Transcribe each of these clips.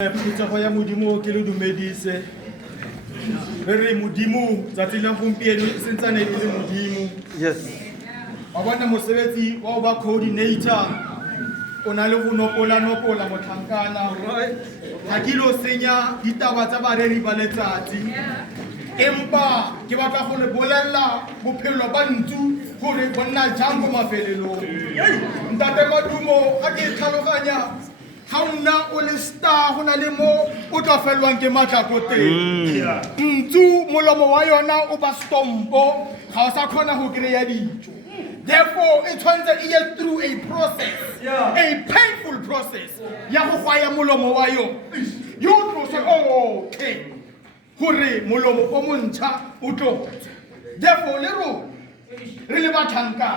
Phetogo ya modimo ke le dumedise re re modimo tsatsi la gompieno sentsane e le modimo. Yes. Wa bona mosebetsi wa ba coordinator o na le go nopola motlhankana ga ke lo senya ditaba tsa bareri ba letsatsi empa ke batla go le bolella bophelo ba ntsu gore bonna jang go mafelelong. Ntate Madumo a ke tlhaloganya ga nna o le star go na le mo o tla felwang ke matla ko teng. Ntsu molomo wa yona o ba stompo ga o sa khona go kreya dijo. Therefore it tshwantse e ye through a process, a painful process ya go gwaya molomo wa yo. You tlo se okay gore molomo o montšha o tlo. Therefore le ro re le bathanka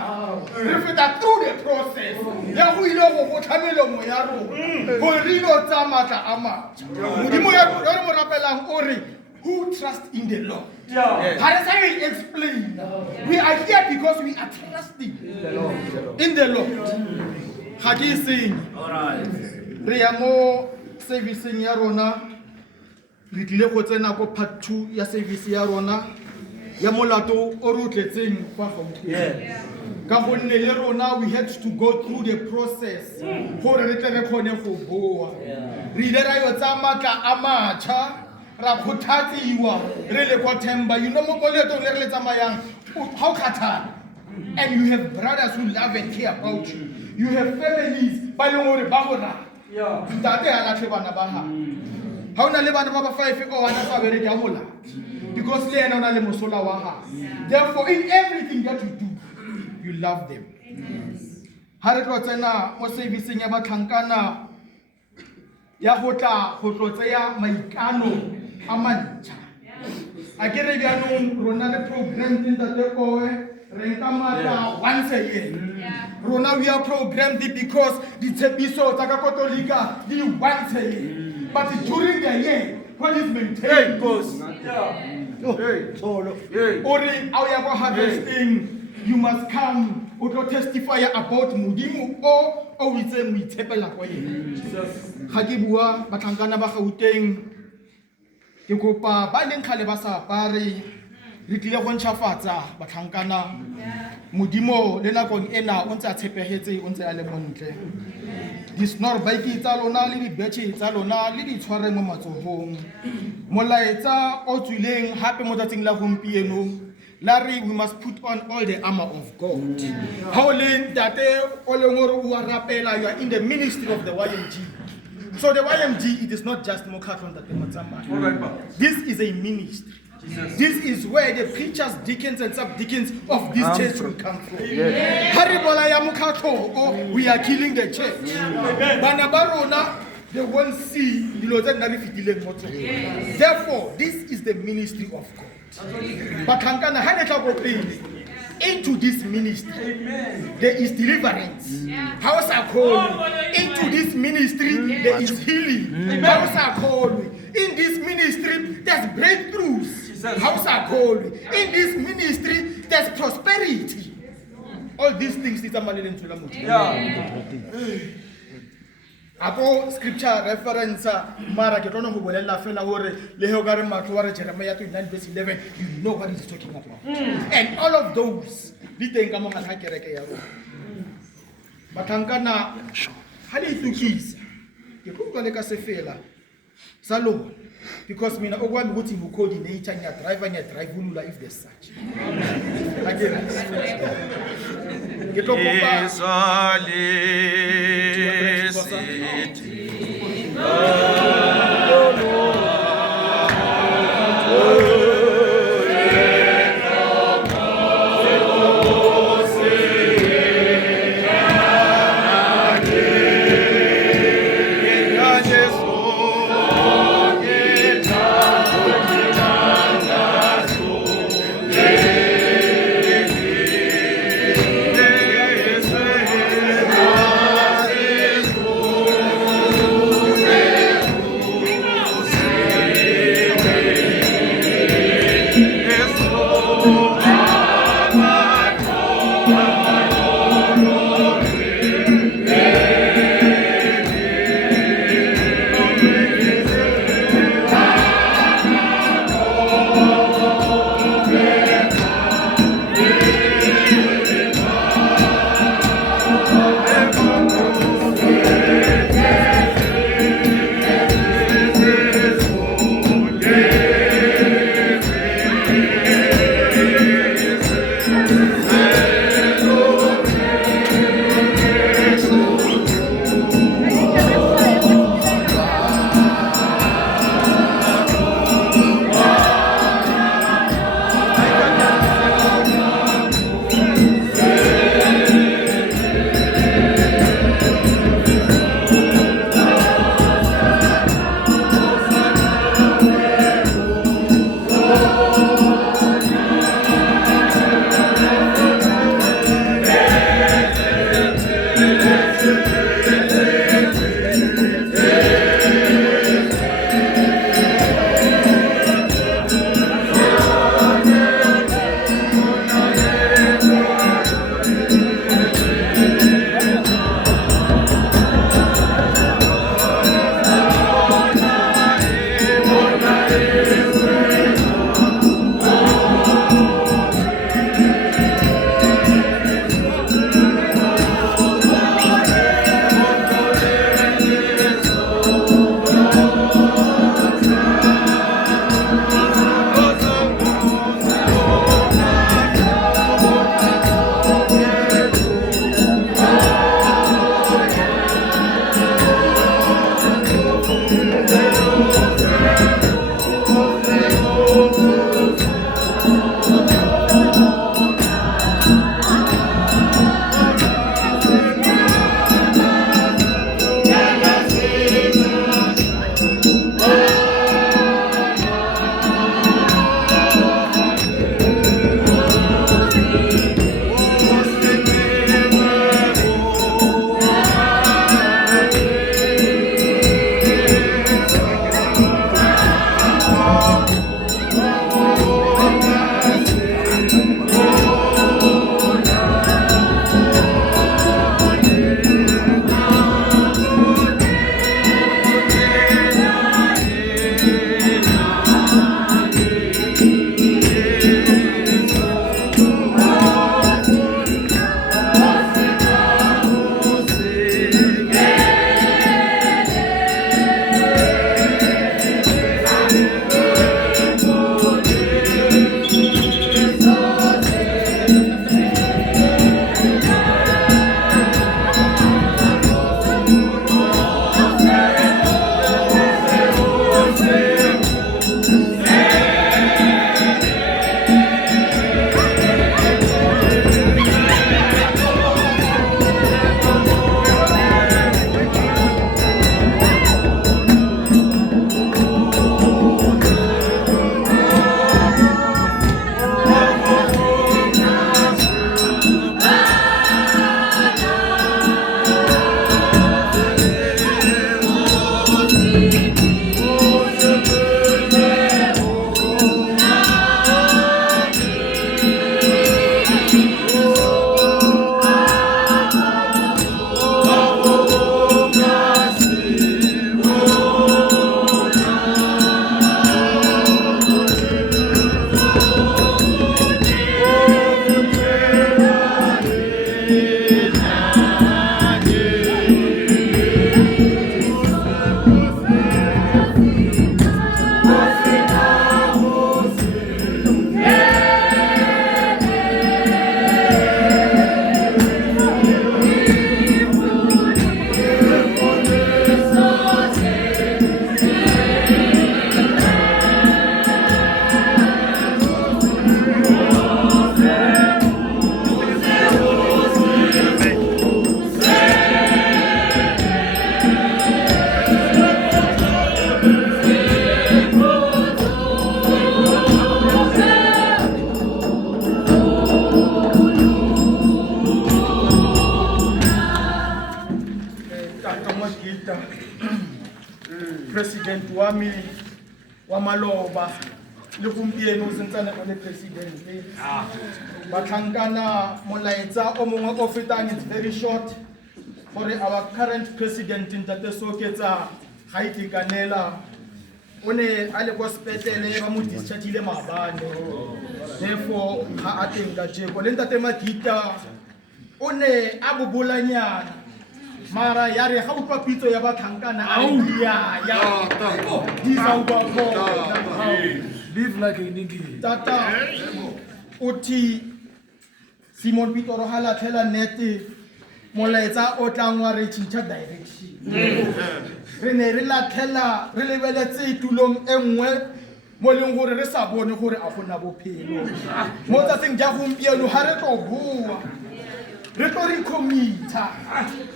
re feta through the process ya go ile go go tlhamelomo ya ro go re lo tsa matla a matšha. Modimo ya re mo rapelang o re who trust in the Lord. How does I explain? We are here because we are trusting in the Lord. Ga ke seng re ya mo servicing ya rona re tlile go tsena ko part 2 ya service ya rona ya molato o re utletseng kwa Gauteng. Ka gonne le rona we had to go through the process gore re tle re kgone go boa. Re ile ra yo tsa matla a matšha ra khothatsiwa re le kwa Themba. You know mo moletong le re le tsamayang how khathana, and you have brothers who love and care about you. You have families ba leng gore ba go rata. Ntate ha latlhe bana ba ha ha ona le bana ba ba 5 o wana fa bereke a mola because le ena ona le mosola wa ha. Therefore in everything that you do you love them. Ha re tlo tsena mo servicing ya batlhankana ya go tla go tlotseya maikano a mantšha a ke re bjanong rona le program din tate koe re nka matla once a year. Rona we are programmed because ditshepiso tsa ka katolika di once a year, but during the year what is maintained goes ori a ya go harvesting you must come o tlo testify about modimo o itse mo itshepela kwa yena. Ga ke bua batlhankana ba Gauteng ke kopa ba leng khale ba sa apare re tlile go ntšhafatsa batlhankana modimo le nakong ena o ntse a tshepegetse o ntse a le montle. Di-snor bike tsa lona le di-betšhe tsa lona le di tshware mo matsogong. Molaetsa o tswileng hape mo tsatsing la gompieno Larry, we must put on all the armor of God. How leng tate o leng gore o a rapela, you are in the ministry of the YMG. So the YMG, it is not just Mokhatlong Tate Motsamai. This is a ministry. This is where the preachers, deacons and sub-deacons of this church will come from. Haribola ya Mokhatlo, we are killing the church. Bana ba rona, they won't see dilo tse nna re fitileng mo tsona. Therefore, this is the ministry of God. Batlhankana ha le tla go pele into this ministry there is deliverance. How sa call into this ministry there is healing. How sa call in this ministry there's breakthroughs. How sa call in this ministry there's prosperity. All these things is amalele ntula motho. Apo scripture reference mara ke tona go bolela fela hore le he o ka re matlo wa re Jeremiah 29:11 you know what he's talking about. And all of those di teng ka mo ga kereke ya rona. Batlhankana ha le itukisa ke go le ka sefela sa lona because mina okwami ukuthi ngu coordinator nya drive ulula if there's such. Again ke tlo kopa president wa me wa maloba le gompieno o sentsane o le presidente batlhankana molaetsa o mongwe o fetang it's very short gore our current president Ntate Soketsa ga itekanela o ne a le kwa sepetlele ba mo dischargeile maabane therefore ga a teng ka jeko le Ntate Magita o ne a bobolanyana mara ya re ga utlwa pitso ya batlhankana a ya di sa utlwa Live like a nigga. tata uthi Simon Pitoro ha latlhela nete molaetsa o tlang wa re change direction re ne re latlhela re lebeletse tulong e nngwe mo leng gore re sa bone gore a gona bophelo mo tsatsing ja gompieno ha re tlo bua re tlo re committa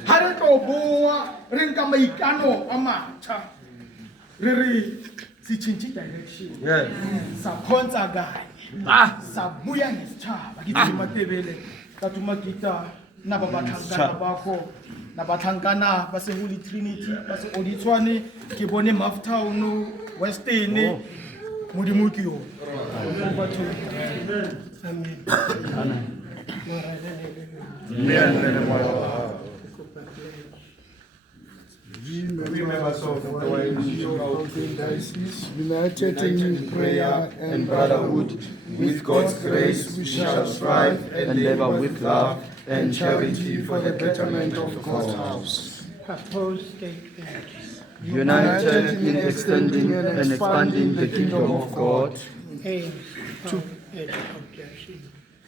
ha re tlo bua re nka maikano a matjha re re si change direction sa khonza kanye sabuya nesitshaba kithi Matebele Tatu Magita nababatlhankana bakho nabatlhankana base Holy Trinity base Oditshwane ke bone Maftown Western modimo ke yo amen We members of the YMCA Diocese, united in prayer and brotherhood, with God's grace we shall strive and labor with love and charity for the betterment of God's house. United in extending and expanding the kingdom of God,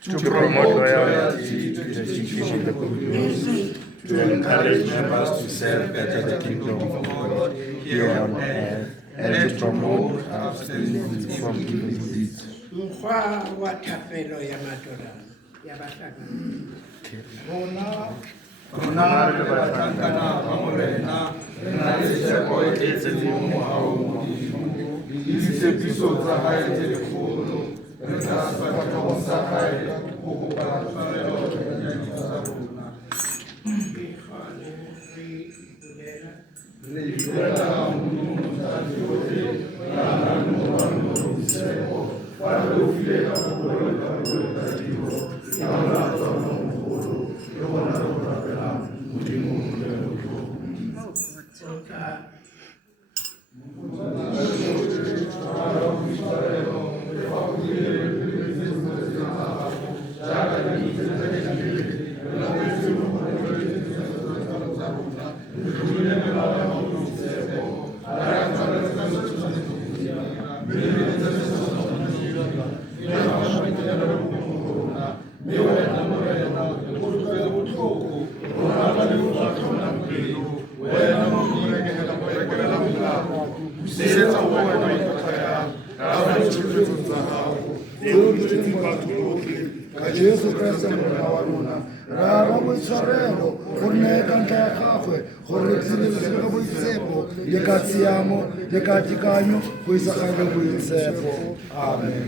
To promote loyalty to the institution of the community, to encourage members to serve better the kingdom of God here on earth, and to promote abstinence from evil deeds. Mkwa wa thapelo ya madoda ya rona Re batlhankana ba morena re na le tshepo e tletseng mo moaong le ditshepiso tsa hae tse dikgolo re tla sefatlhego sa hae go gopola tshwanelo ya ditso tsa rona. Re ipuela Modimo Motsadi yotlhe ya nang le morwalo le tshepo wa re o file ka kgopolo le ka tiro ya molatswa mogolo le gona re go rapela Modimo le botlhoko. Jesu Kriste morena wa rona ra ba boitshwarelo go nne ka ntlha ya gagwe gore re tshireletso ka boitshepo le ka tshiamo le ka tekanyo go isa gae le boitshepo amen.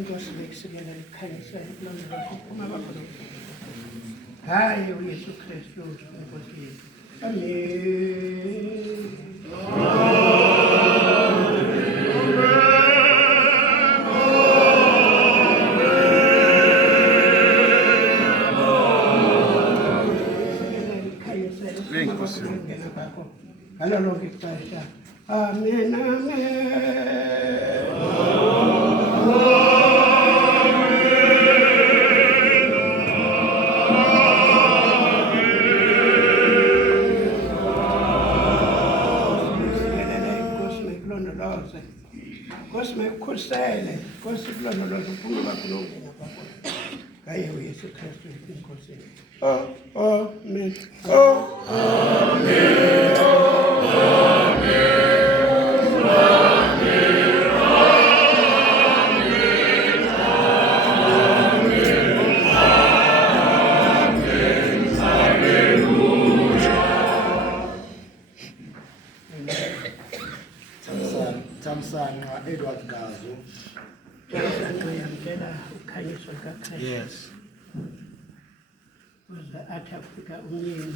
Inkosi bekusikela ikhanyisa ukulondoloza ukuphuma kwakho. Hayi uYesu Kristu Inkosi yethu. Amen. Ngalo lonke ixesha. Amen, amen. Inkosi mayikulondoloze. Inkosi mayikhusele. Inkosi ikulondoloze uphume kwakho nongena kwakho. Ngaye uYesu Kristu Inkosi. Amen. Thamsanqa Edward Gazo. Ngiyamkela ukhanyiso likaKristu. Yes. Ukuze athi afika umyeni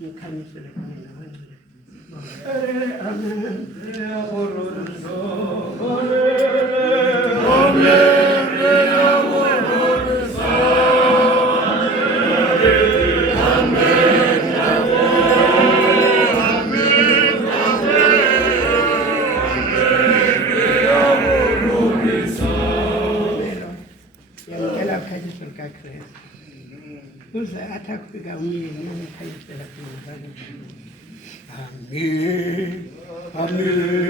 ngikhanyisele kunye nabangcwele. Ngiyamkela ukhanyiso likaKristu. Ukuze athi afika umyeni ngikhanyisele kunye nabangcwele. Amen.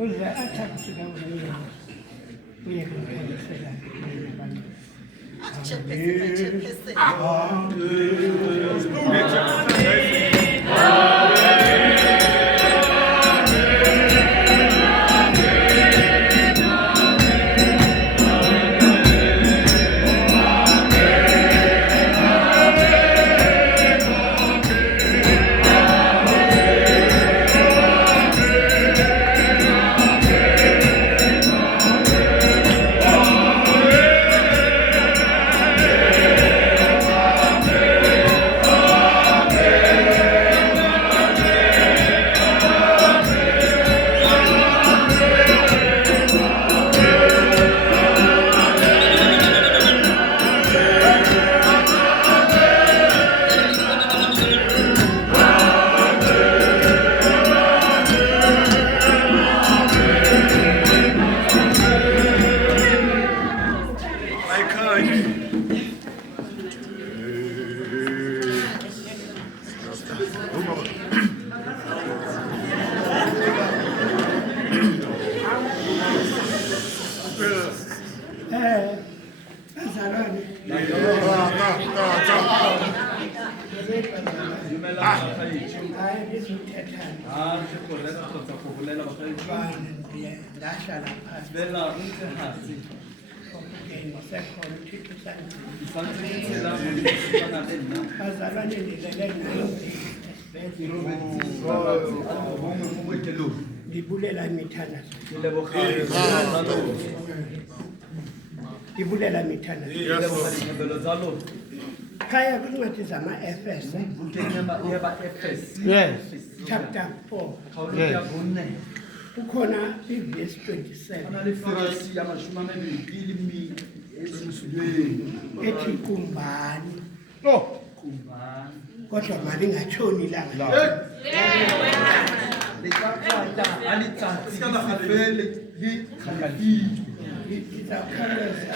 Uze athi afika umyeni uye kumkhanyisela kunye nabangcwele. Ndibulela imithandazo. Ndibulela imithandazo. Phaya kwincwadi zama-Efese. Yes. Chapter 4. Yes. Kukhona verse 27. ethi kumbani Oh, kodwa malingatshoni ilanga ndizawukhawuleza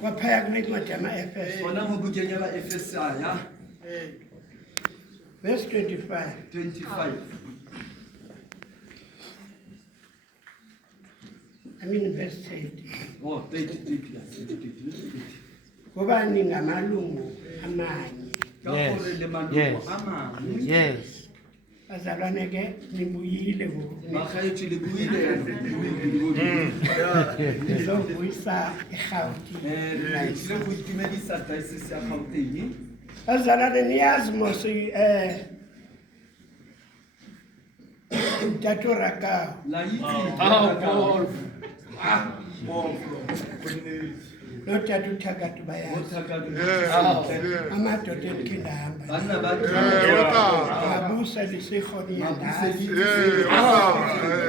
kwaphaya kunencwadi yama-efeso verse 25 I mean verse 30 ngoba ningamalungu amanye Yes. bazalwane ke nibuyile ngizovuyisa eRhawutini bazalwane niyazi mosi tatoraka notata uthakathu bayazi amadoda endikhe ndahamba ngabusa lisirhoni yandazi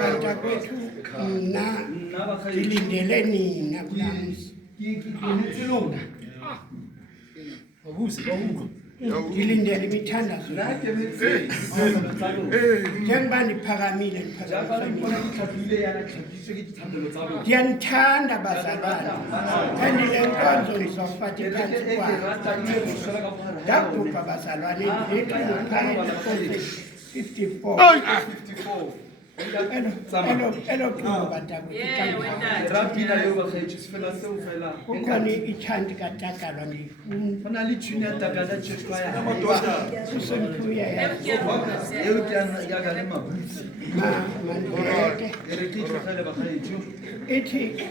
bantakwethu mna ndilindele nina kulamzi ngilindele imithandazo njengoba ndiphakamile ndiyanithanda bazalwane and le nkonzo ndizofata iphantsi kwayo ndabhubha bazalwane ndilexinophaa 54 elo culo bantakukhona itshanti katakalwa ndifuna ithi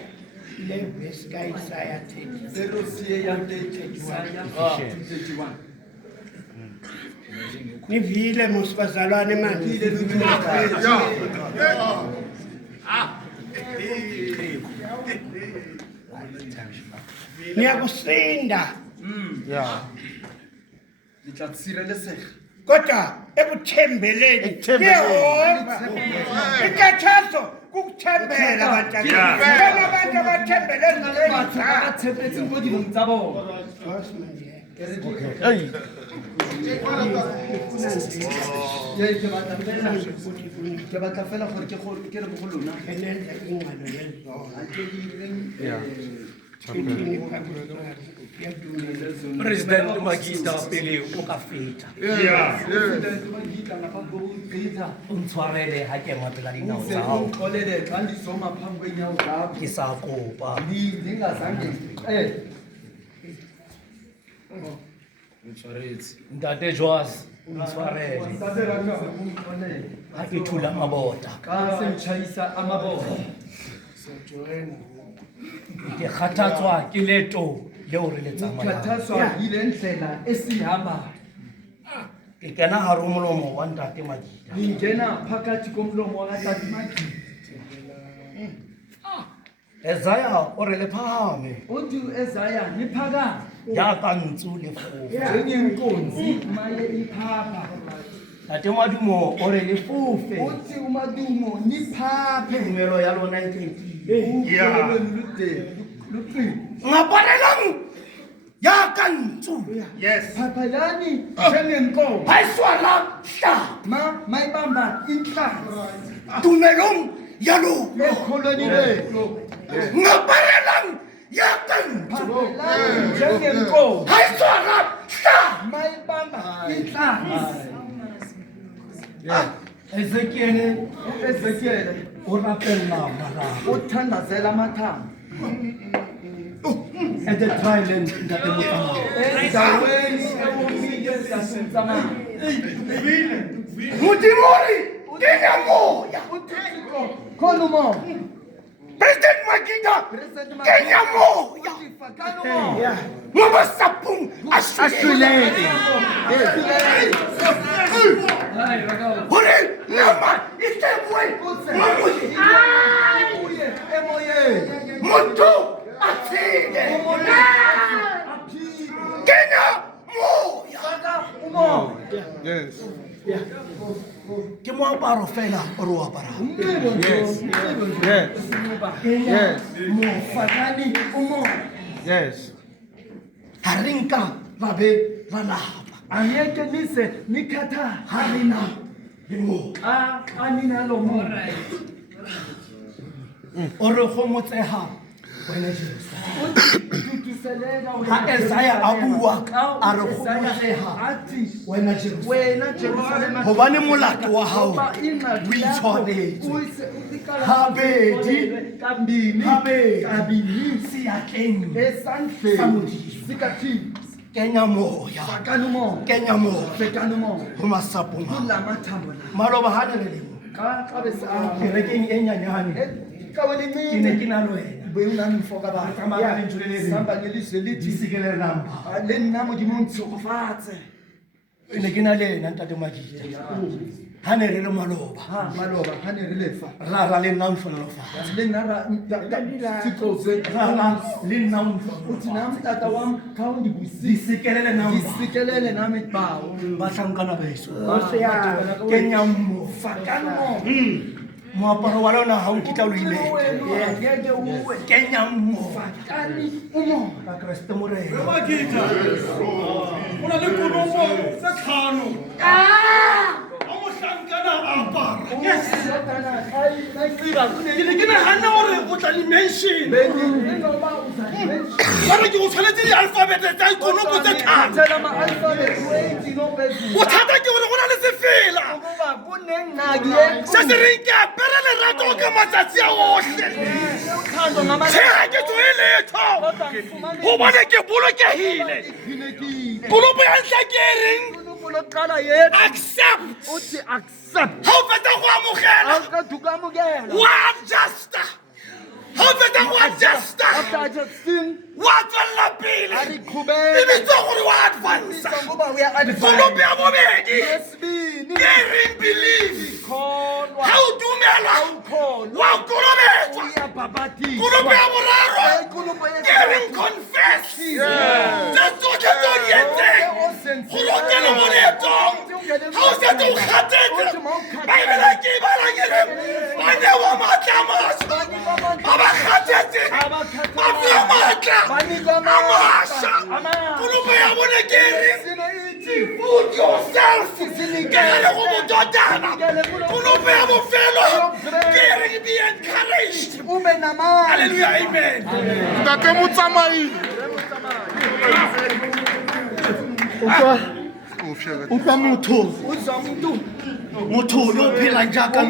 le vesi kaIsaya 31 nivile musibazalwane manje niyakusinda kodwa ekuthembeleni Yehova inkathazo kukuthembela bantakwethu abantu abathembele ezintweni zabo President Magita pele o ka feta. O ntshwarele ha ke mapela dinao tsa hao. Ke sa kopa. Ntate Joas, o ntshwarele. Ha ke thula mabota. Ke kgathatswa ke leto leo re le tsamayang. Ke kena hare ho molomo wa ntate Magita. Isaiah o re le phahame. Jaaka ntsu le fofe. Ntate Madumo o re le fofe. Tumelo ya lona e tletse. Ngaparelang jaaka ntsu. Yes. Ha e swala hla. Tumelong ya lona. Ngaparelang jaaka ntsu. Ha e swala hla. Ezekiel o rapella marapo. At the trial ntate Modimori kenya moya. President Magita kenya moya. Ngoba sapung asulele. Hore nama itebwe mamushi. Moto atide. Kenya moya. Yes. Ke mo moaparo fela o re o aparang. Yes. Mofakane o mo. Yes. Ha re nka ra be ra lapa. Angeke nise nikhatha. Ha re na le mo. Anina lo mo. O re gomotseha wena Jesu. Ha Isaiah a bua a re gomotseha wena Jesu. Wena Jerusalem. Hobane molato wa hao o itshwanetse. Habedi seatleng sa Modimo. Kenya moya ho masapong a maloba ha ne re lemo kerekeng e nyanyane ke ne ke na le wena disekele namba ke ne ke na le ena ntate Makita ha ne re le maloba ra le nna mfolofa le nna disekelele namba ba hlankana beso kenya mofakano moaparo wa lona ha o nkitla o ile kenya mofakane ka Kriste morena Makita o na le konopo tse tlhano a mohlankana a apara ke ne ke nagana gore o tla dimension bare ke go tshwanetse di-alphabete tsa konopo tse tlhano bothata ke gore go na le sefela se se reng ke apere lerato ka matsatsi a otlhe tshega ke tsoe letho gobane ke bolokegile konopo ya ntlha ke e reng accept ha o fetsa go amogela wa adjusta ha o fetsa go adjusta wa tswelela pele e bitsa gore wa advansa konopo ya bobedi ke reng believe ha o dumela wa kolobetswa konopo ya boraro ke reng confess tse tsotlhe tse o di entseng gore o kene mo leetong ha o setse o kgathetse baebele ke e bala ke reng ba newa maatla a mašwa ba ba kgathetse ba fiwa maatla a mašwa konopo ya bone ke reng food yourself ke gale go mototana konopo ya bofelo ke reng be encouraged hallelujah amen Ntate motsamai. utlwa motho yo phelang jaaka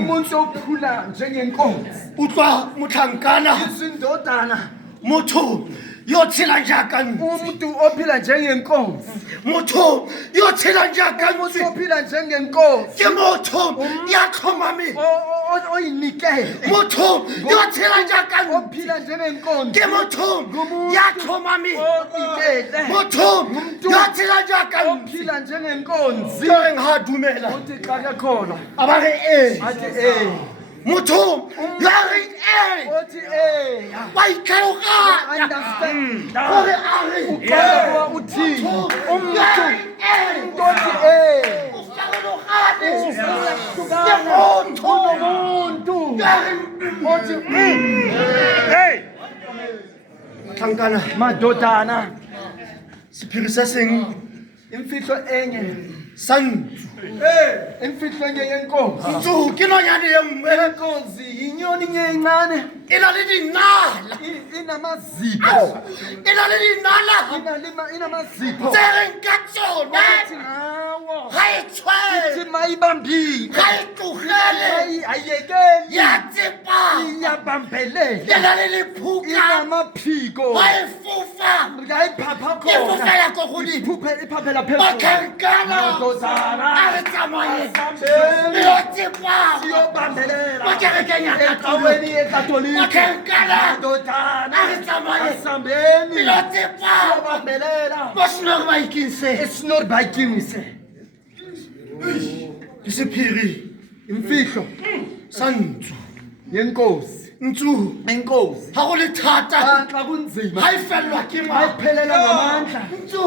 utlwa motlhankana motho yo tshelang jaaka Umuntu ophila njengenkosi. motho yo tshelang jaaka Umuntu ophila njengenkosi. ke motho ya tlhomame Oyinikele. motho yo tshelang jaaka Ophila njengenkosi. ke motho ya tlhomame Oyinikele. motho yo tshelang jaaka Ophila njengenkosi. yo reng ha dumela Uthi xa kekholwa. a ba re Athi motho yo a reng Uthi wa itlhaloganya understand. gore a re Uqala kuba uthini. Umuntu othi umuntu othi tlhankana madodana sephiri se seng imfihlo enye sa ntsu imfihlo enye yenkosi. ntsu ke nonyane ye nngwe Inkosi yinyoni nyencane e na le dinala inamazipho. e na le dinala Inamazipho. tse reng ka tsone Othi ngawo ga e tshwere ithi mayibambile ga e tlogele ayekeli ya tsepa iyabambelela e na le lephuka inamaphiko ga e fofa ngayiphapha e fofela ko godimo iphaphela phezulu. bakhankana Madodana a re tsamaye asambeni yo tsepa siyobambelela wa kerekeng ya ecaweni ekatolika. bakhankana Madodana a re tsamaye asambeni yo tsepa siyobambelela mo senore ba ikinse esinori bayikimise ke sephiri imfihlo sa ntsu yenkosi Ntsu. Inkosi. Ha go le thata. Xa kunzima. Ha e fellwa ke ma. Ayiphelela ngamandla. Ntsu.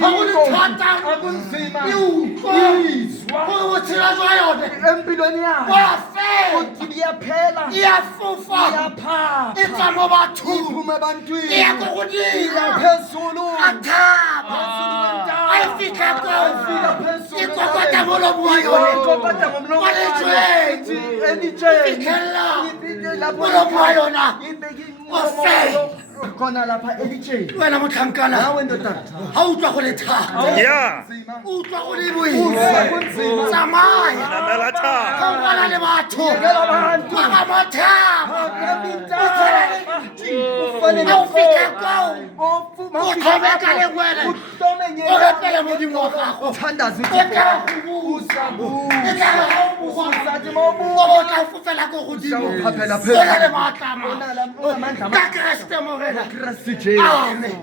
Ha go le thata. Akunzima. Go tshela jwa yone. Empilweni yakho. Wa fe. Uthi iyaphela. Iyafufa. Iyaphapha. E tsa mo bathong. Iphuma ebantwini. E ya go godimo. Iya phezulu. Athaba. Ay fika ko. E kokota molomo wa yone. Ikokota ngomlomo Wa lejweng. Elitsheni. Fikhella. Lapho Molomo wa yona. ibeke Ofe. khona lapha elitsheni. Wena motlhankana. Nawe ndodana. Ha utlwa go le thata. Yeah. Utlwa go le boima. Tsamaya. Namela Ka thaba. ngwana le batho. Abantu. Wa ga mothaba. Ufanele Ha o fika ko. ofuma O thobeka le wena. uhlome O repele modimo wa gago. uthandaza E tla uThixo. go busa. Usabusa. E tla go busa. Usathi O mawubusa. bo tla fofela ko godimo. Uzawuphaphela O phezulu. na le matlama. Unamandla Ka Kriste morena. Kristu Jesu. Amen.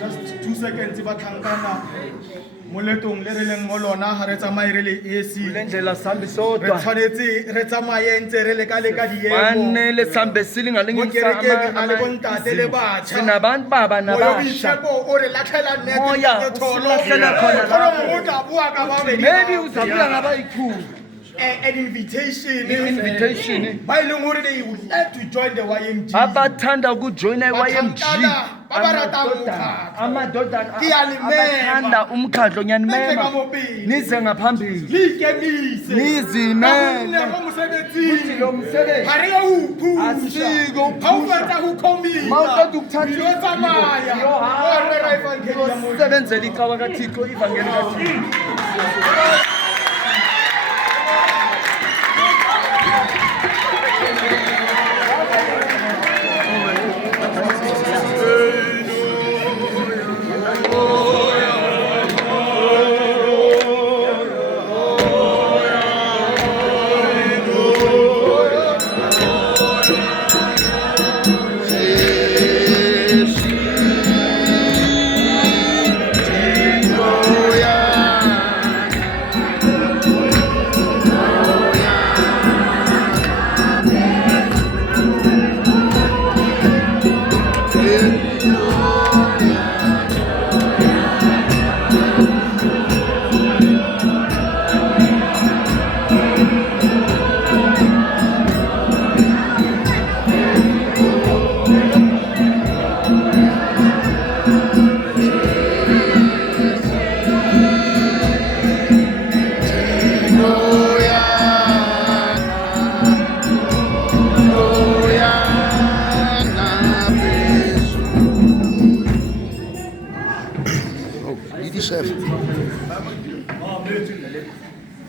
Just 2 seconds batlhankana mo letong le re leng mo lona ga re tsamaye re le esi Le ndlela sihambe re sodwa. tshwanetse re tsamaye ntse re leka diemo Fanele sihambe mo silingalingisa kerekeng re na le bontate le batjha sinabantu baba moya nabasha. boitshepo o re latlhela Moya, nnete tholo usilahlela khona lapho. o tla bua ka babedi Maybe uzabuya ngabayikhulu. an invitation I-invitation. ba e leng gore they would like to join the YMG Abathanda ukujoyina i-YMG. Bathantana, babaratang Amadodana Ke a le mema. abathanda umkhandlo Nize ka ngiyanimema. mo pele. Nize ngaphambili. le ikemise Nizimele. Ka gonne mo mosebetsing Kuthi lo msebenzi ga re yo o phusha Asiko ga o fetsa go commita Ma uqeda ukuthatha o ilo tsamaya Yo, o rera evangeli ya mo sebenzela icawa kaThixo ivangeli kaThixo.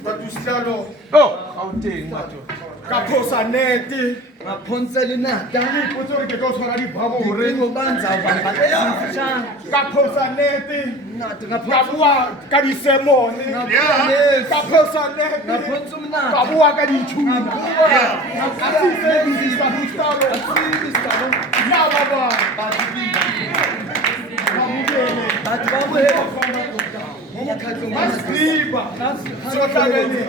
batusihlalo Oh, awuteng batho. ka phosa nete Ngaphonsela inada. potse gore ke tlo tshwara dibhabore Ngobanza ubamba ezimfishane. ka phosa nete Nada ka ngaphonsa. bua ka disemone ka phosa nete Ngaphonsa ka umnada. bua ka ditšhuna ya baba Batho ba bohela. Mo mokhatlong wa basriba sotlabene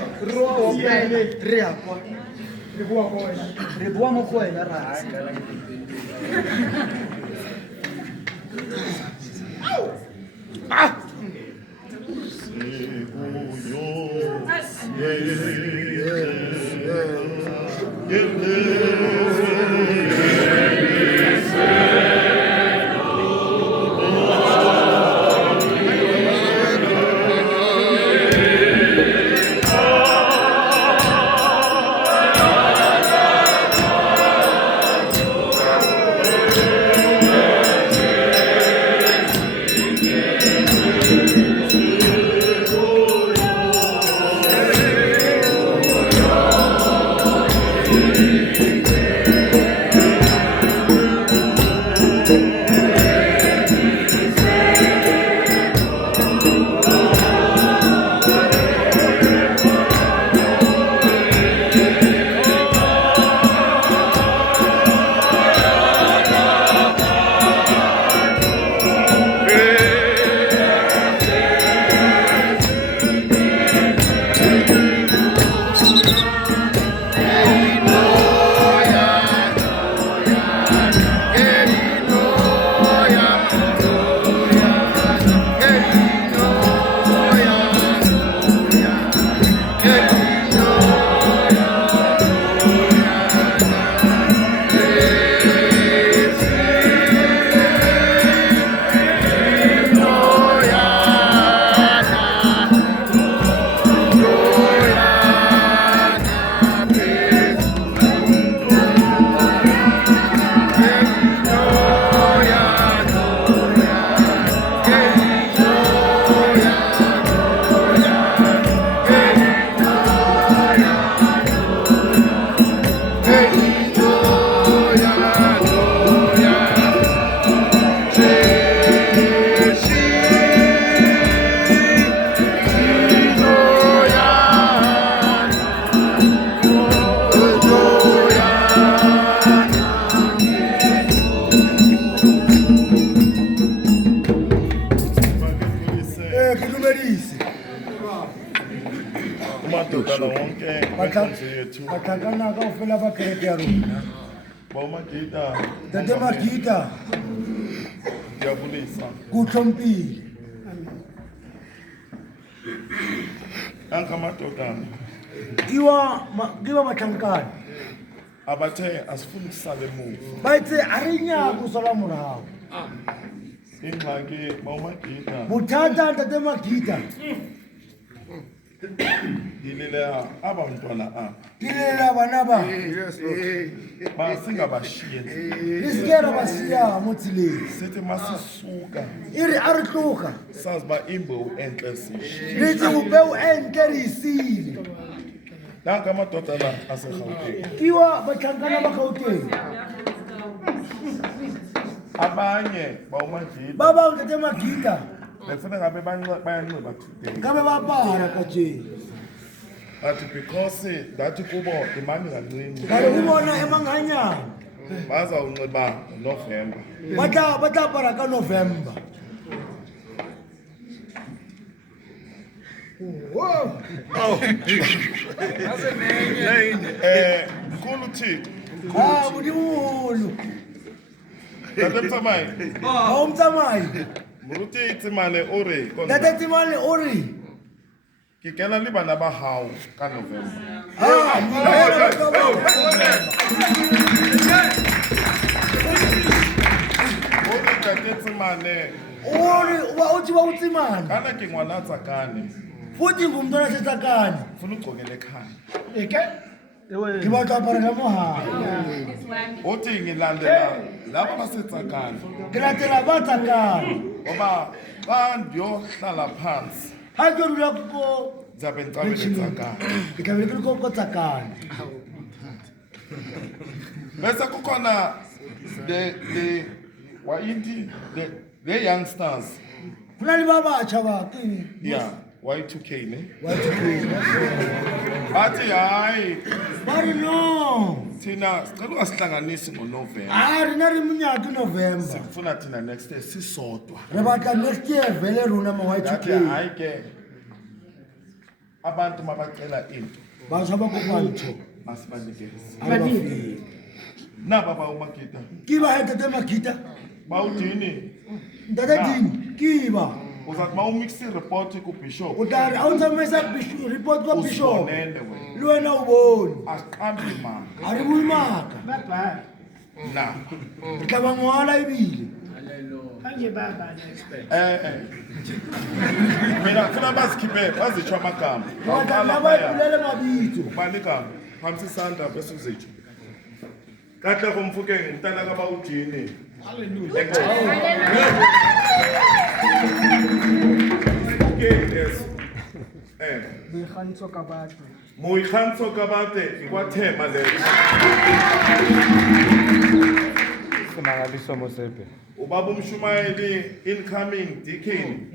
siele re ya kwa. re bua ko wena Re bua mo go wena ra. batlhankana kaofela ba kereke ya rona tate Magida ke o tlhompile ke wa batlhankane abathe asifuni kusala emuva ba itse a re nyaka o sala morago ingxaki bawumagida bothata tate Magida ngililela abantwana apha ke lelela bana ba masingabashiye le sekera ba siya mo tseleng sithi masisuka e re a re tloga sazi uba imbewu entle sishiye le tse upeo entle re isile nanka amadoda la aserhawutini ke wa batlhankana ba Gauteng abanye bawumagida ba bangwe tate Magida befuna ngabe bayanxiba today ngabe ba apara kajeni but because ndathi kubo imani kancinci kale o bona emanganyana bazawunxiba November ba tla apara ka November mkhulu Thixo modimogolo tate Mtsamayi ga o Mtsamayi moruti Tsimane o re tate Tsimane o re ke kena le bana ba hao ka November o re tate Tsimane o tsewa o Tsimane kana ke ngwana Tsakane futhi ngumntwana seTsakane funa ugcokele ekhaya ke batla apara ka mohae uthi ngilandela laba baseTsakane ke latela ba Tsakane ngoba xa ndiyohlala phantsi ga ke dula ko ndizabe ndicabele Tsakane ke tlabe ke le ko Tsakane bese kukhona the youngsters go na le ba batšha ba ke yeah Y2K ne bathi hayi ba re no thina sicela ungasihlanganisi ngoNovember a rena re monyaka November sikufuna thina next year sisodwa re batla next year vele rona ngathi ma-Y2K hayi ke abantu mabacela into batšha ba kopantsho masibanikeze a re ba fele naba bawumagida ke ba he tate Magida bawudini ntate Dini ke ba uzathi ma umix report kubishop o tla re a o tsamaisa report kwa bishop uzibonele wena le wena o bone asiqambi imali a re bue maaka na re tla ba ngwala ebile mina funa bazikhiphe bazitsho amagama batla nna ba ipolele mabitso banikama phantsi isandla bese uzitsho kahle komfukeng umntana kabawudini yes moikgantsho ka bate ikwathema leyo Simangaliso Mosepe. ubaba umshumayeli incoming deacon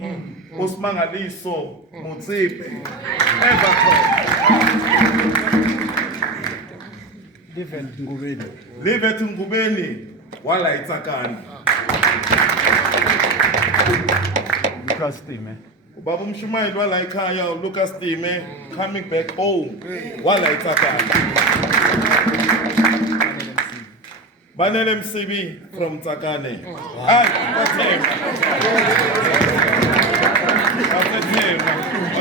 usimangaliso Mutsipe Livet Ngubeni wala iTsakane Lucas Time. ubaba umshumayeli wala ekhaya Lucas Time coming back home wala iTsakane Banele Msibi from Tsakane hayi kwathema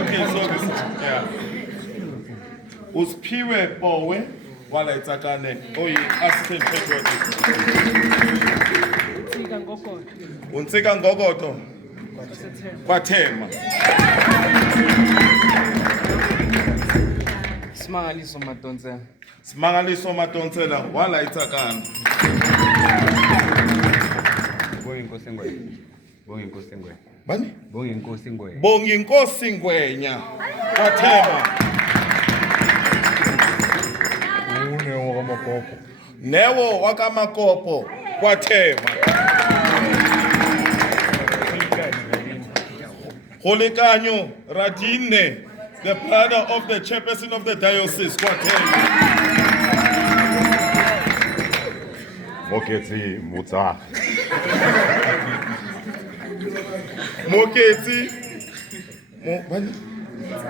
okay so this yeah Usiphiwe Bowe wala iTsakane oyi assistant patriot Unsika Ngogodo kwathema Simangaliso Madonsela. Simangaliso Madonsela wala iTsakane Bongi Nkosi Ngwenya. Bongi Nkosi Ngwenya. bani Bongi Nkosi Ngwenya. Bongi Nkosi Ngwenya kwathema Newo wakamakopo kwathema Holikanyo Radine the brother of the chairperson of the diocese kwathema Moketsi Mutsa. Moketsi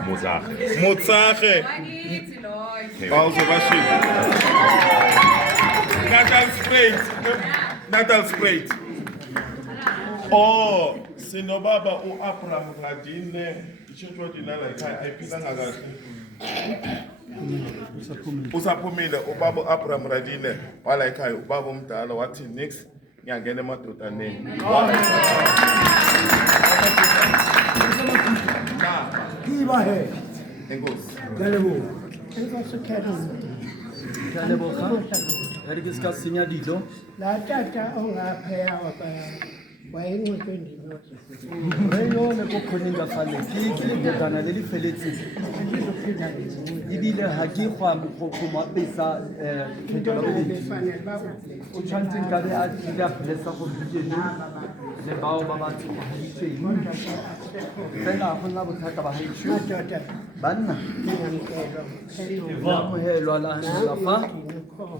Mutsa. Mutsage Also, Natal Sprite. Oh, sinobaba u-Abraham Radine, ishintshwa dinala ekhaya ayiphilanga kahle. Usaphumile ubaba u-Abraham Radine wala ekhaya ubaba omdala wathi next ngiyangena emadodaneni. Kiba he. Enkosi. Enkosi khona. Re ke ska senya dilo. La tata ongaphaya wayengcwele ndinothi. Re yone go khoneng ka fale. Ke le dedana le le feletse. Andizophinda ndizibuye. Ibile ha ke gwa go mapesa Into phetola le. ebefanele bakuhle. O tshwantse ka be a dira blessa go diteng. Le bao ba ba tshogaitseng. Fela go nna bothata ba haitsho. Madoda Banna. ndingamkelo. Hello. Ba mo helwa la la fa.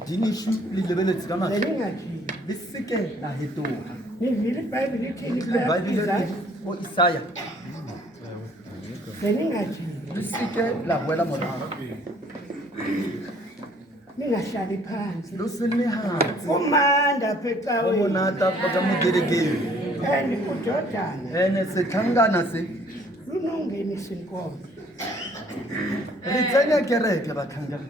Dinishu le lebeletse ka matla. Beningathi. Le seke la hetoga. Nivile iBhayibhile ithi Le Bible le o Isaiah. Beningathi. Le seke la boela morago. Ningahlali phansi. Lo se le hatsi. Umanda Go phecawe. monata ba ka mogeregeng. And udodana Ene se tlhangana se. lunongenisa inkomo. Re tsenya kereke ba tlhangana.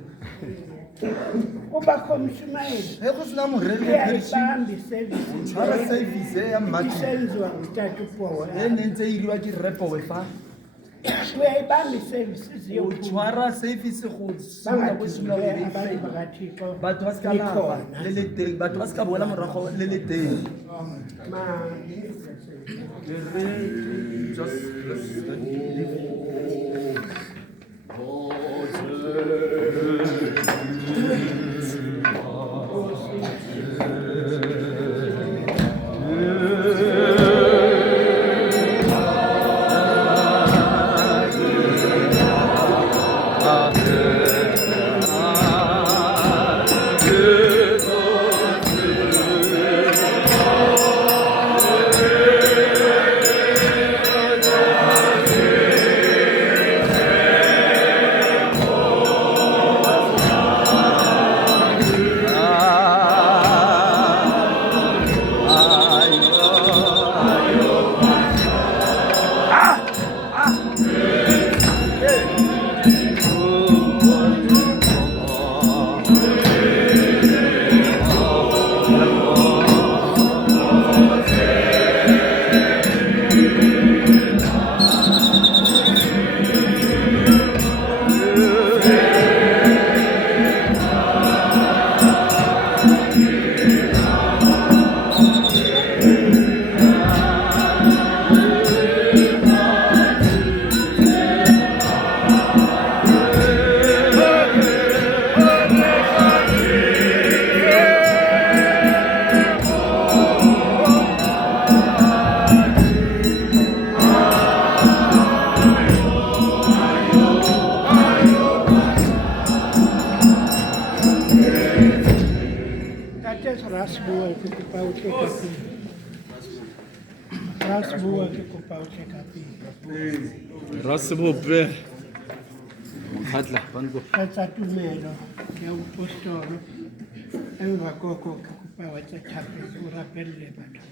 Kuba khomshumayeli. He go sena morele phirishi. Uyayibambi service. Tshwara service ya mmati. Isenziwa ngutata uPaul. E nentse e iriwa ke repo we fa. Uyayibambi service O ziyo. tshwara service go sula go sula Bangathi le abantu bakaThixo. batho ba ska lapa le le teng batho ba ska boela morago le le teng. Ma rasbua ke kopa o tle ka pele. Rasbua ke kopa o tle ka pele. Rasbope. Hatla, bango. Ka tsa tumelo ya apostolo. Emva koko ke kopa wa tsa thapelo o rapelle batho.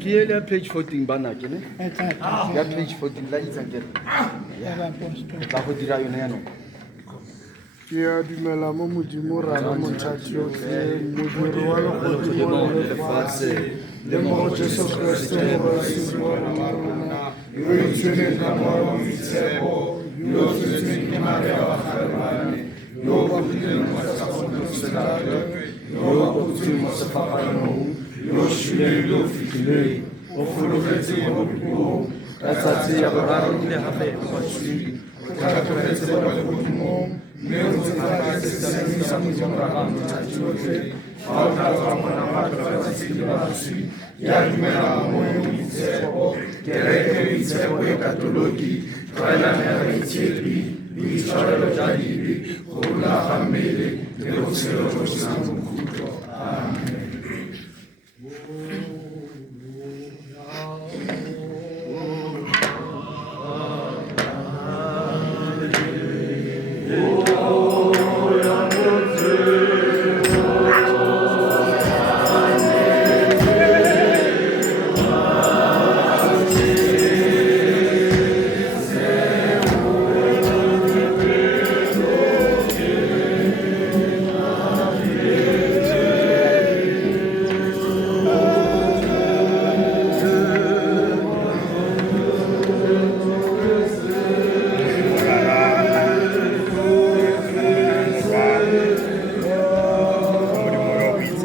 Ke ile page 14 bana ke ne? Ka tsa thapelo Ya page 14 la itsangela. ya apostolo. Tla go dira yone ya no. Ke a dumela mo modimo rana montšhatši yotlhe modiri wa legodimo le lefatshe le mo go Jesu Kriste morwesi wa rona yo itshwereng ka moya wa boitshepo yo tswetseng ke Maria wa Kgalemane yo bodileng mo tlhatlhoboselate yo botsweng mo sefapanong yo šwileng yo fitlhileng o folofetse mo bophelong ka tsatsi ya boraro ile gape o batsweng o tlhatlhogetse mo legodimong mme o tsetlaka sesameng sa modimo ra montšhatši yotlhe fa o tla tswa ngwana wa tlhofatshedi le baswi ya dumelang mo yo boitshepo kereke boitshepo e katoliki tlwaelano ya baitshepi le boitshwarelo jwa dibe go rulaga mmele le botshelo jo bo senang bokhutlo. Amen.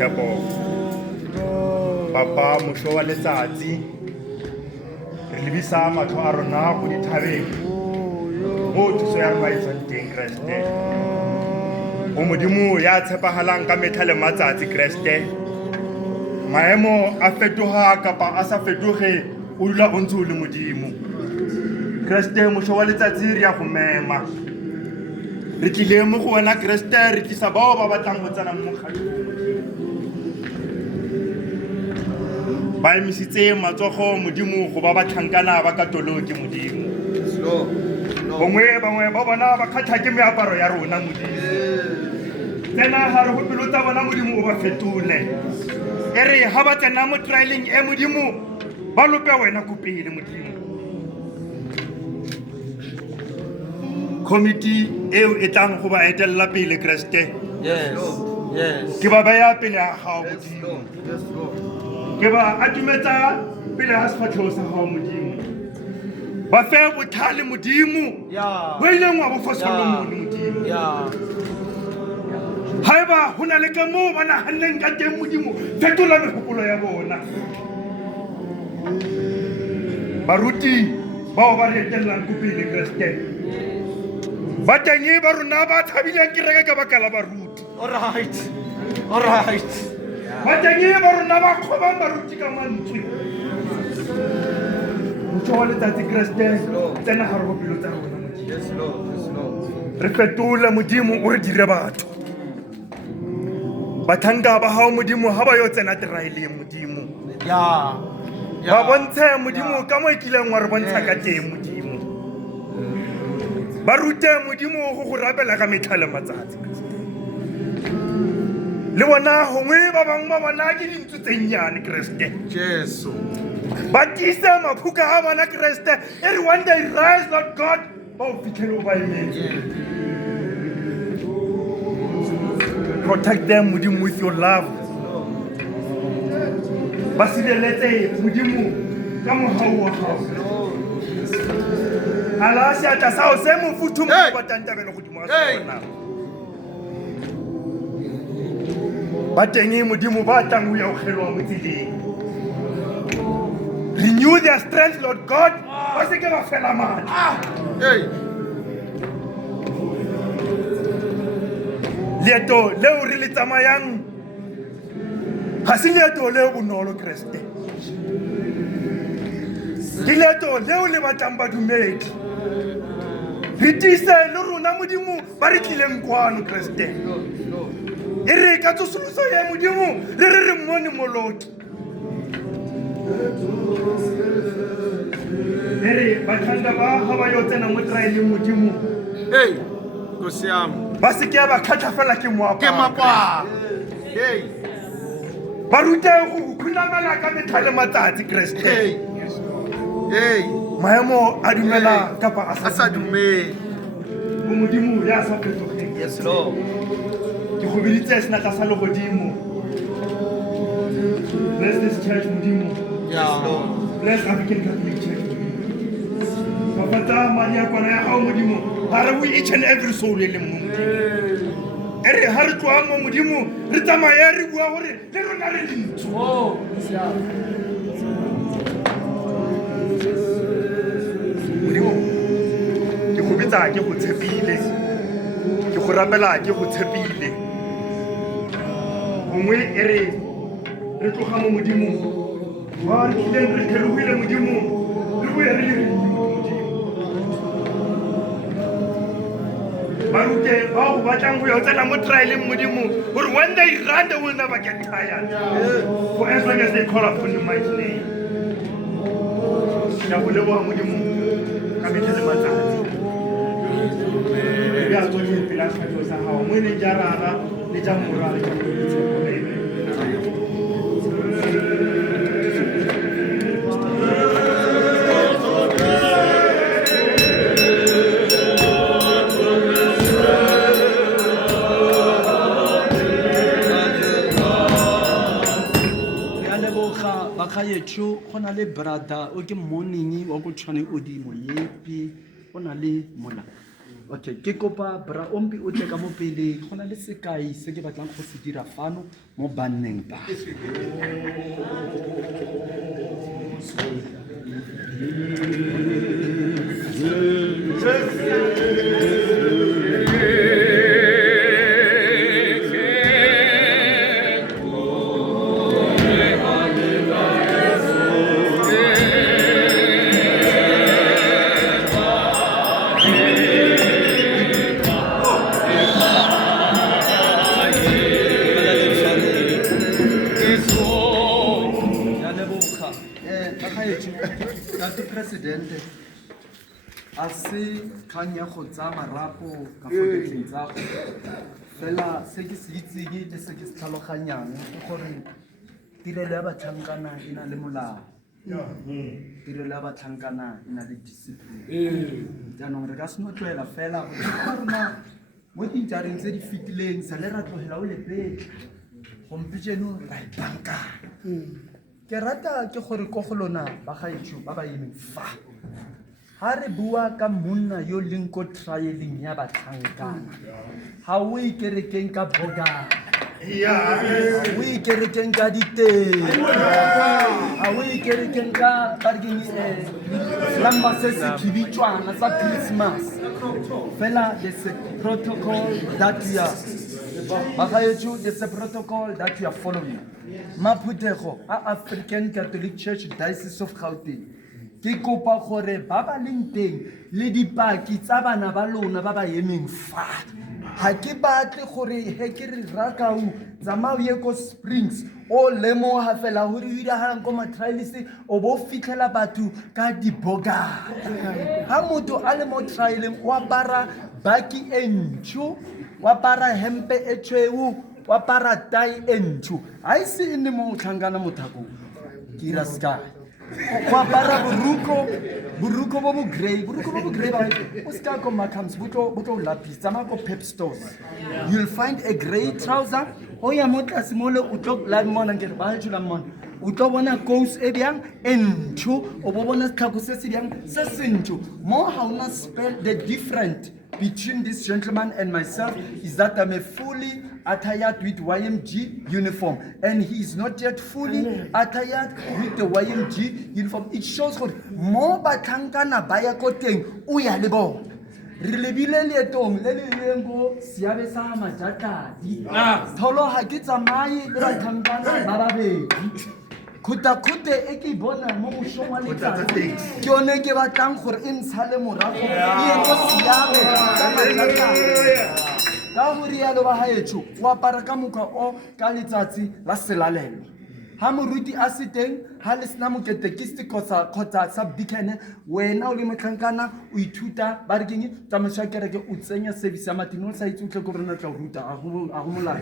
tshepo papa mošo wa letsatsi re lebisa matlho a rona go dithabeng mo thuso ya rona e tswang teng Kreste o modimo ya tshepagalang ka metlha le matsatsi Kreste maemo a fetoga kapa a sa fetoge o dula o ntse o le modimo Kreste mošo wa letsatsi re ya go mema re tlile mo go wena Kreste re tlisa bao ba batlang go tsena mo mokgatlhong ba emisitse matsogo modimo go ba batlhankana ba katoloki modimo bangwe ba bona ba kgatlha ke meaparo ya rona modimo tsena gare go pelo tsa bona modimo o ba fetole e re ga ba tsena mo trialing e modimo ba lope wena ko pele modimo committee eo e tlang go ba etelela pele Kreste ke ba baya pele ya gago modimo ke ba atumetsa pele ga sefatlhego sa gago modimo ba fe botlhale modimo o ileng wa bofa Solomone modimo ga eba go na le ka moo ba naganneng ka teng modimo fetola megopolo ya bona baruti bao ba re etelelang ko pele Kreste ba teng ba rona ba tshabileng kereke ka baka la baruti ba teng ba rona ba kgobang baruti ka mantswe mošo wa letsatsi Kreste tsena gare go pelo tsa rona re fetole modimo o re dire batho batlhanka ba gago modimo ga ba yo tsena teraeleng modimo ba bontshe modimo ka mo e kileng wa re bontsha ka teng modimo ba rute modimo go go rapela ka metlha le matsatsi le bona gongwe ba bangwe ba bona ke dintsu tse nnyane Kreste ba tise maphuka a bona Kreste e re one day rise Lord God ba o fitlhele o ba emetse protect them modimo with your love ba sireletse modimo ka mogau wa gago ala seatla sao se mofuthu mo batang tabelo godimo ga sona ba teng modimo ba tlang o ya o kgelwa mo tseleng renew their strength Lord God ba se ke ba fela matla leeto leo re le tsamayang ga se leeto leo bonolo Kreste ke leeto leo le batlang badumedi re tise le rona modimo ba re tlileng kwano Kreste e re ka tsosoloso ya modimo le re mmone moloki e re batlhanka ba ga ba yo tsena mo traeleng modimo ba se ke ba kgatlha fela ke moaparo ba rute go khunamela ka metlha le matsatsi Kreste maemo a dumela kapa a sa dumele go modimo ya sa fetogeng ke go biditse senatla sa legodimo bless this church modimo bless African Catholic Church bapata madi a kwana ya gago modimo ga re bue each and every soul e leng mo modimo e re ga re tloang mo modimo re tsamaya re bua gore le rona re dintsho modimo ke go bitsa ke go tshepile ke go rapela ke go tshepile gongwe e re tloga mo modimo ba re tlileng re kgelogile modimo re bue re le barute ba go batlang go ya o tsena mo trialeng modimo gore when they run they will never get tired for as long as they call upon your mighty name ya go leboga modimo ka metlha le matsatsi ya tswile pele ga setlo sa gago mo ne ja rara le ja morale ja bakgaetšo go na le brother o ke morning wa go tshwane odimo yepe o na le mola Okay, ke kopa bra ompi o tle ka mo pele go na le sekai se ke batlang go se dira fano mo banneng ba. Presidente a se kgang ya go tsaya marapo ka foketleng tsa go fela se ke se itseng le se ke se tlhaloganyang ke gore tirelo ya batlhankana e na le molao tirelo ya batlhankana e na le discipline jaanong re ka se no tloela fela rona mo dijareng tse di fetileng sa le ra tlogela o lepetse gompieno ra e bankana ke rata ke gore ko go lona ba gaetsho ba ba emeng fa ha re bua ka monna yo leng ko trialing ya batlhankana ha o ikerekeng ka boga o ikerekeng ka diteng ha o ikerekeng ka bargeng lamba se se khibitswana sa Christmas fela there's a protocol that we are there's a protocol that we are following. Maphuthego a African Catholic Church Diocese of Gauteng ke kopa gore ba ba leng teng le dipaki tsa bana ba lona ba ba emeng fa ha ke batle gore he ke re rakau tsamao ye ko Springs o lemoha fela hore o diragalang ko matrialist o bo fitlhela batho ka diboga ha motho a le mo trialing wa bara baki entsho wa bara hempe e tshweu wa bara tai entsho ha ise ene mo tlhangana mothako ke ira ska wa bara buruko bo grey ba o ska ko Markhams botlo lapis tsama ko Pep stores you'll find a grey trouser o ya mo tlase mo le o tlo la mona ngere ba tshula mona o tlo bona goes e byang entsho o bo bona tlhako se se byang se sentsho mo ha una spell the different between this gentleman and myself is that I'm a fully attired with YMG uniform and he is not yet fully attired with the YMG uniform. It shows what more batlhankana ba ya ko teng o ya le bona re lebile leetong le le leng go siabe sa majatadi tholo ha ke tsamaye le batlhankana ba babedi khute e ke bona mo moshong wa letsatsi ke yone ke batlang gore e ntshale morago e go siame ka majatadi ka go rialo ba haetso o apara ka mokgwa o ka letsatsi la selalelo ha moruti a se teng ha le sena moketekiste kgotsa subdeacon wena o le motlhankana o ithuta ba re keng tsamaiso ya kereke o tsenya service ya matino o sa itse o tle ko rona tla ruta a go molao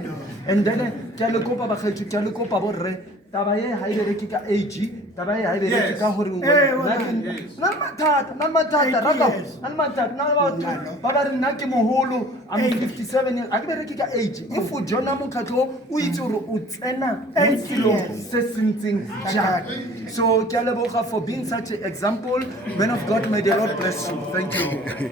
and then ke a le kopa ba gaetso ke a le kopa borre taba ye ha ile reke ka age taba ye ha ile reke ka hore na matata ba ba re nna ke moholo I'm 57 years a ke reke ka age if o jona mokhatlo o itse hore o tsena selo se sentseng ja so ke a leboga for being such an example man of God may the Lord bless you thank you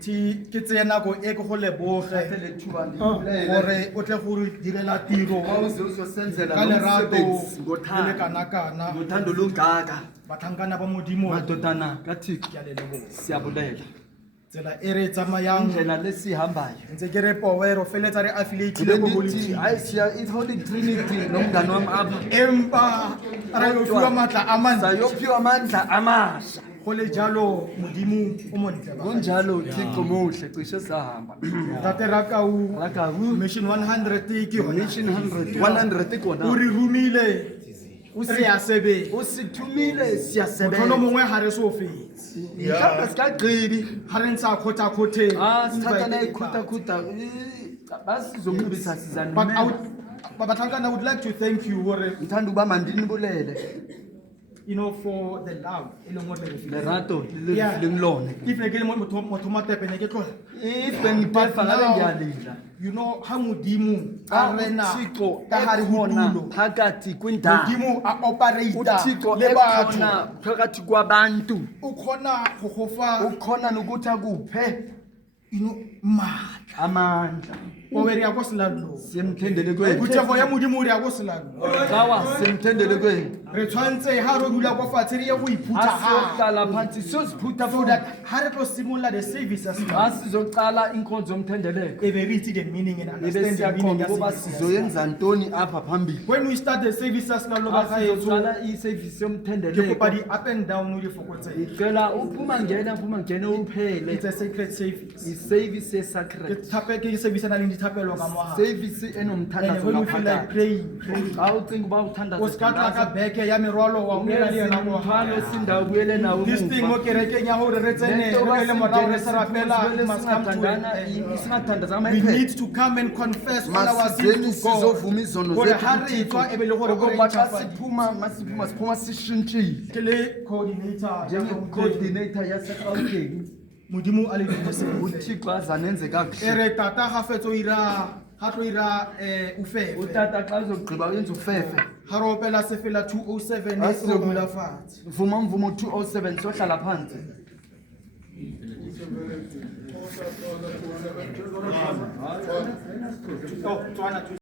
ke tseya nako e ke go leboge Thathe le thuba ndibulele. gore o tle go re direla tiro Wawuze uzosenzela ka lo lerato msebenzi le le ngothando. kana-kana Ngothando lungaka. batlhankana ba modimo Madodana kaThixo ke a le leboga siyabulela. tsela e re tsamayang Indlela lesihambayo. ntse ke re powero feletsa re affiliatile Kule ko Holy ndithi Trinity. hayi siya it's Holy Trinity nomngane wami apha. empa ra yo fiwa matla a mantle Sayophiwa amandla amasha. go le jalo modimo o montle ba Kunjalo Thixo muhle cishe sahamba. tate rakau Rakawu mission 100 ke yona Mission 100 100 o kona. re rumile re a sebetsa Usithumile motlhono siyasebenza. mongwe ga re se o fetse Mhlawumbe sikagqibi. ga re ntse a kgotha-kgotheng Sithatha ikhutha basizonqibisa sizana nomema. batlhankana would like to thank you gore Ngithanda ukuba mandinibulele. for the love e leng gore le re Lerato Yeah. lengilone. if ne ke le motho mo tepe ne ke tlola If bengitefa ngabe ngiyalila. ga modimo a rena uThixo ka gare go ekhona tulo phakathi kwindawo. modimo a operator uThixo le batho ekhona phakathi kwabantu. o kgona go go fa Ukhona nokuthi akuphe maatla amandla. o be re ya ko selalong Siyemthendele kwenu. phutego ya modimo re ya ko selalong Kawa siyemthendele kwenu. re tshwantse ga re dula ko fatshe re ye go iphutha gape Asiyohlala phansi siyoziphutha so futhi. that ga re tlo simolola the services Asizoqala inkonzo yomthendeleko. e be re itse the meaning and Ibe understand the meaning siyaqonda ya ukuba services. sizoyenza ntoni apha phambili. When we start the services ka lo ba gaetso Asizoqala isevisi ke yomthendeleko. kopa di up and down o di fokotsege Ngicela uphuma ngene uphele. it's a sacred service Isevisi ke esacred. thape ke service e na leng dithapelo ka mo gare Service and enomthandazo when we feel like ngaphakathi. praying Xa ucinga uba uthandaza o ska tla ka beke ya merwalo wa o mela le yena mo umthwalo sindawubuyele nawo this thing mo kerekeng ya gore re tsene re le morao re se rapela must come to an end. singathandazanga We amaphepha. need to come and confess all our Masizeni sins to God. sizovuma izono Gore zethu ha re tswa e be le gore o re Okokuba xa ntjhafadile. siphuma sishintshile. Ke le coordinator ya Gauteng. Njenge-coordinator yaseGauteng, modimo a le dineseng uThixo azanenze e kakuhle. re tata ga fetso ga tlo ira ufefe Utata xa uzogqiba uyenza ufefe. ga re opela sefela 207 e Asizo- re bula fatshe Vuma umvumo 207 sohlala phansi. Oh, tswana